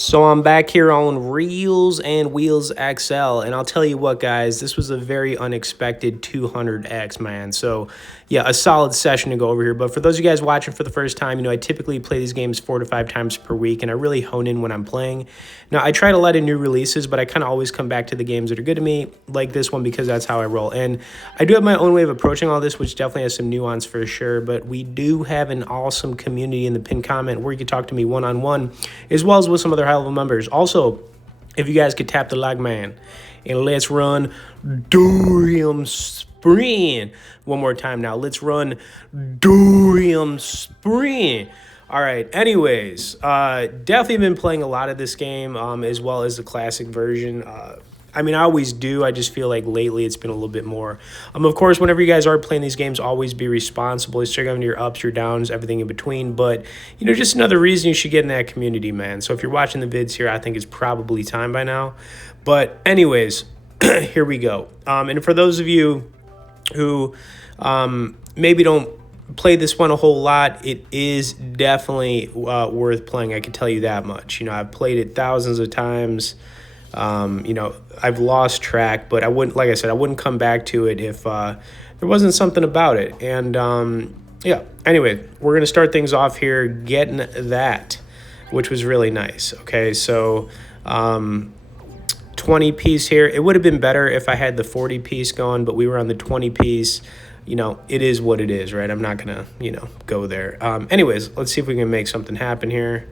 So I'm back here on Reels and Wheels XL, and I'll tell you what, guys, this was a very unexpected 200X, man. So, yeah, a solid session to go over here. But for those of you guys watching for the first time, I typically play these games 4 to 5 times per week, and I really hone in when I'm playing. Now, I try to let in new releases, but I kind of always come back to the games that are good to me, like this one, because that's how I roll. And I do have my own way of approaching all this, which definitely has some nuance for sure, but we do have an awesome community in the pinned comment where you can talk to me one-on-one, as well as with some other high-level members. Also, if you guys could tap the like, man, and let's run Durium Sprint one more time now. Let's run Durium Sprint. All right, anyways, definitely been playing a lot of this game, as well as the classic version. I mean, I always do. I just feel like lately it's been a little bit more. Of course, whenever you guys are playing these games, always be responsible. Check out your ups, your downs, everything in between. But, just another reason you should get in that community, man. So if you're watching the vids here, I think it's probably time by now. But anyways, here we go. And for those of you who maybe don't play this one a whole lot, it is definitely worth playing. I can tell you that much. I've played it thousands of times. I've lost track, but I wouldn't, like I said, I wouldn't come back to it if there wasn't something about it. And yeah, anyway, we're going to start things off here getting that, which was really nice. Okay, so 20 piece here. It would have been better if I had the 40 piece going, but we were on the 20 piece. It is what it is, right? I'm not going to, go there. Anyways, let's see if we can make something happen here.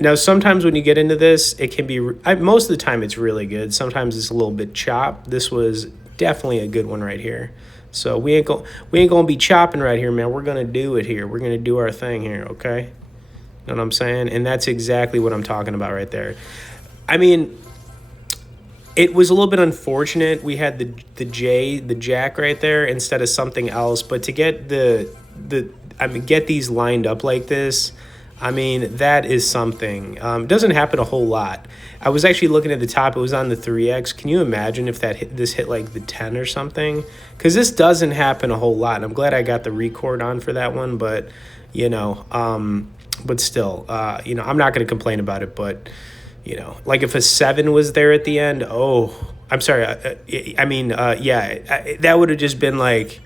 Now, sometimes when you get into this, it can be, most of the time it's really good. Sometimes it's a little bit chopped. This was definitely a good one right here. So we ain't going to be chopping right here, man. We're going to do it here. We're going to do our thing here, okay? Know what I'm saying? And that's exactly what I'm talking about right there. I mean, it was a little bit unfortunate. We had the jack right there instead of something else. But to get get these lined up like this, I mean, that is something. It doesn't happen a whole lot. I was actually looking at the top. It was on the 3X. Can you imagine if this hit like the 10 or something? Because this doesn't happen a whole lot. And I'm glad I got the record on for that one. But, but still, I'm not going to complain about it. But, like if a 7 was there at the end, I'm sorry. That would have just been like...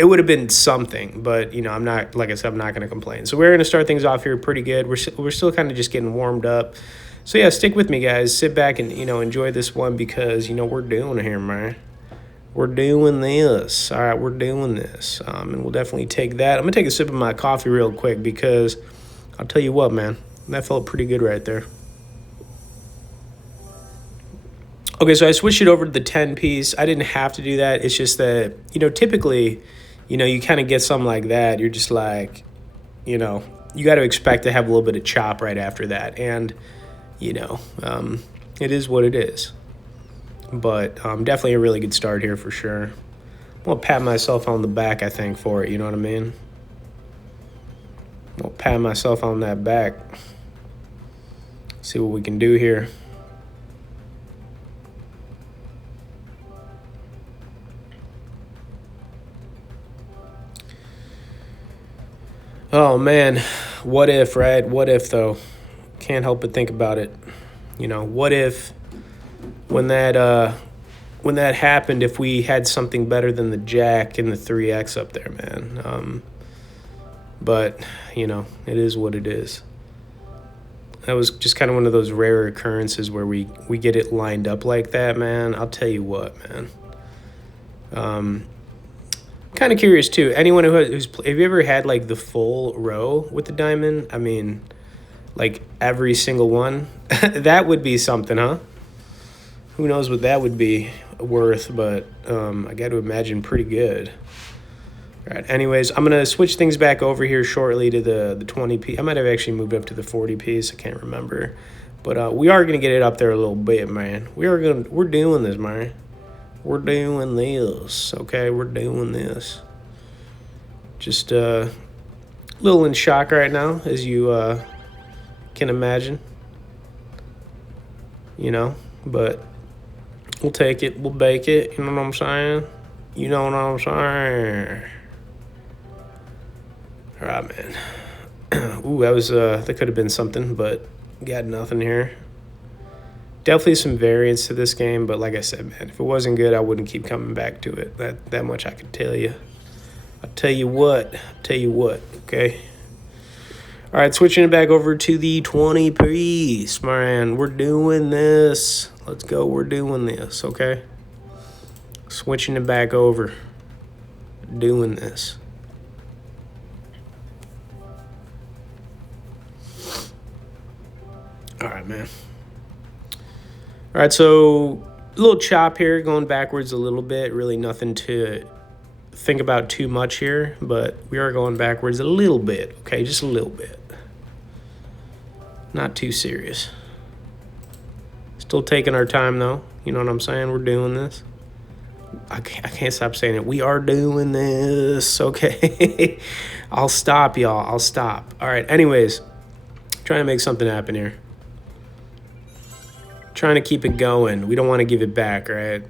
it would have been something, but, I'm not, like I said, I'm not going to complain. So we're going to start things off here pretty good. We're still kind of just getting warmed up. So, yeah, stick with me, guys. Sit back and, enjoy this one because, we're doing it here, man. We're doing this. All right, we're doing this. And we'll definitely take that. I'm going to take a sip of my coffee real quick because I'll tell you what, man, that felt pretty good right there. Okay, so I switched it over to the 10 piece. I didn't have to do that. It's just that, typically... you kind of get something like that. You're just like, you got to expect to have a little bit of chop right after that. And, it is what it is. But definitely a really good start here for sure. I'm going to pat myself on the back, I think, for it. You know what I mean? I'm going to pat myself on that back. See what we can do here. Oh, man, what if, right? What if, though? Can't help but think about it. What if when that happened, if we had something better than the jack and the 3X up there, man? But, it is what it is. That was just kind of one of those rare occurrences where we get it lined up like that, man. I'll tell you what, man. Kind of curious too. Anyone have you ever had like the full row with the diamond? I mean, like every single one. That would be something, huh? Who knows what that would be worth? But I got to imagine pretty good. All right. Anyways, I'm gonna switch things back over here shortly to the 20 piece. I might have actually moved up to the 40 piece. I can't remember, but we are gonna get it up there a little bit, man. We're doing this, man. We're doing this, okay? We're doing this. Just a little in shock right now, as you can imagine. But we'll take it. We'll bake it. You know what I'm saying? You know what I'm saying? All right, man. Ooh, that could have been something, but got nothing here. Definitely some variance to this game, but like I said, man, if it wasn't good, I wouldn't keep coming back to it. That much I can tell you. I'll tell you what. Okay. All right, switching it back over to the 20 piece, man. We're doing this. Let's go. We're doing this, okay? Switching it back over. Doing this. All right, man. All right, so a little chop here, going backwards a little bit. Really nothing to think about too much here, but we are going backwards a little bit, okay? Just a little bit. Not too serious. Still taking our time, though. You know what I'm saying? We're doing this. I can't stop saying it. We are doing this, okay? I'll stop, y'all. I'll stop. All right, anyways. Trying to make something happen here. Trying to keep it going. We don't want to give it back, right?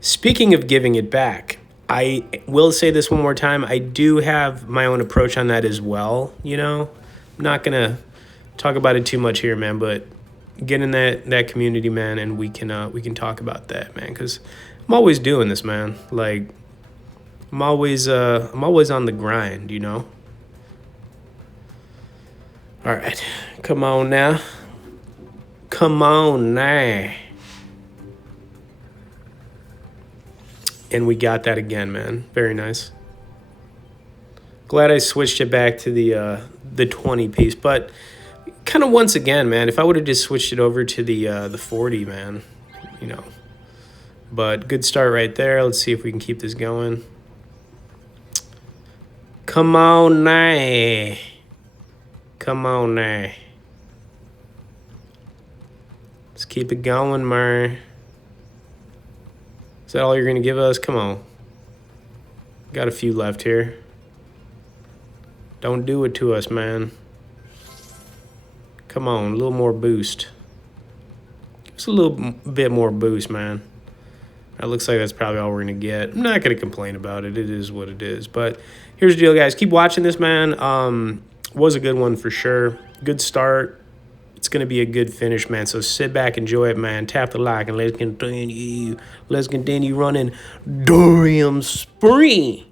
Speaking of giving it back, I will say this one more time. I do have my own approach on that as well, you know? I'm not going to talk about it too much here, man, but get in that community, man, and we can talk about that, man, because I'm always doing this, man. Like, I'm always on the grind, you know? All right, come on now. Come on now. And we got that again, man. Very nice. Glad I switched it back to the 20 piece, but kind of once again, man, if I would have just switched it over to the 40, man, you know. But good start right there. Let's see if we can keep this going. Come on now. Come on now. Let's keep it going, man. Is that all you're going to give us? Come on. Got a few left here. Don't do it to us, man. Come on, a little more boost. Give us a little bit more boost, man. That looks like that's probably all we're going to get. I'm not going to complain about it. It is what it is. But here's the deal, guys. Keep watching this, man. Was a good one for sure. Good start. It's going to be a good finish, man. So sit back, enjoy it, man. Tap the like, and let's continue. Let's continue running Dorium Spree.